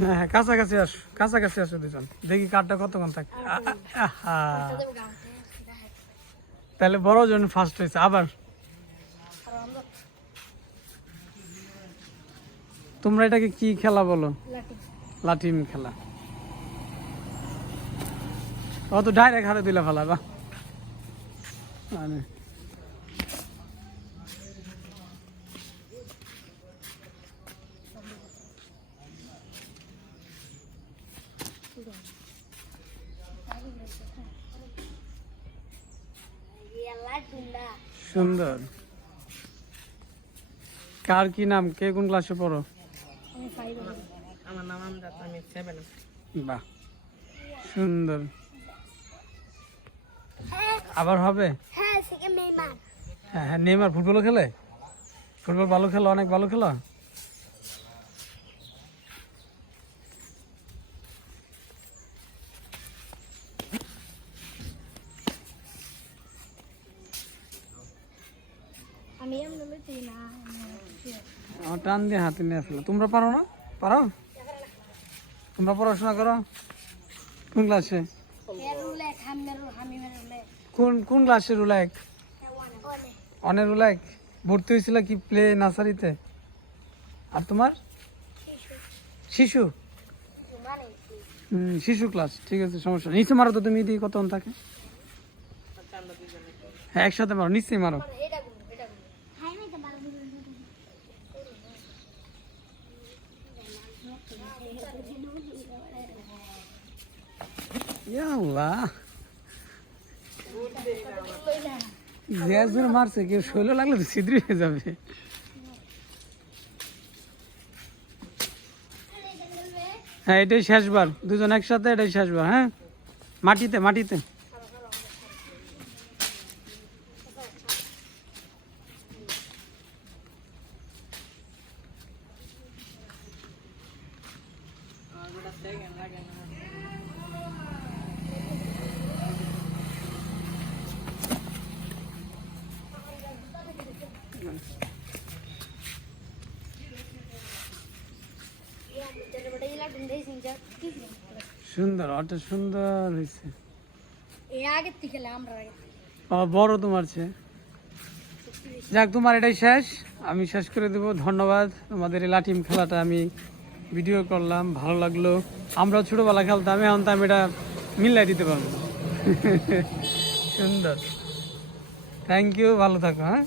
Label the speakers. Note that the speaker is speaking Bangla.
Speaker 1: হ্যাঁ কাছাকাছি আসো কাছাকাছি আসো দুজন। দেখি কার্ডটা কতক্ষণ থাকে। তাহলে বড় জন ফার্স্ট হয়েছে আবার? তোমরা এটাকে কি খেলা বলো? লাঠিম খেলা। ও তো ডাইরেক্ট হারে দিলে ফেলা বা। মানে সুন্দর। কার কি নাম? কে কোন ক্লাসে পড়ো?
Speaker 2: আমার নাম আমজাদ আমি সেভেন
Speaker 1: বাহ সুন্দর। আবার হবে?
Speaker 3: হ্যাঁ
Speaker 1: হ্যাঁ হ্যাঁ নেইমার ফুটবলও খেলে? ফুটবল ভালো খেলো অনেক ভালো খেলো
Speaker 3: আমি এমন লুচি না
Speaker 1: আমার টান দিয়ে হাতে নিয়ে ফেলো তোমরা পারো না? পারো? তোমরা পড়াশোনা করো? কোন ক্লাসে? কোন কোন ক্লাসে রুলাইক
Speaker 3: অনে
Speaker 1: রুলাইক ভর্তি হয়েছিল কি প্লে নার্সারিতে? আর তোমার? শিশু।
Speaker 3: মানে
Speaker 1: শিশু ক্লাস। ঠিক আছে সমস্যা। নিচে মারো তো তুমি দিয়ে কতক্ষণ থাকে? হ্যাঁ একসাথে মারো নিচেই মারো। আল্লাহ। গ্যাসের মারছে, কেউ শৈল লাগলে তো ছিদ্রি হয়ে যাবে। হ্যাঁ এটাই শেষবার। দুজন একসাথে এটাই শেষবার হ্যাঁ? মাটিতে মাটিতে। সুন্দর ওটা সুন্দর হয়েছে। বড় তোমার চেয়ে। যাক তোমার এটাই শেষ। আমি শেষ করে দেব। ধন্যবাদ। তোমাদের এই লাঠিম খেলাটা আমি ভিডিও করলাম ভালো লাগল। আমরাও ছোটোবেলা খেলতাম এখন তো আমি এটা মিলাই দিতে পারব। সুন্দর। থ্যাংক ইউ ভালো থাকো হ্যাঁ?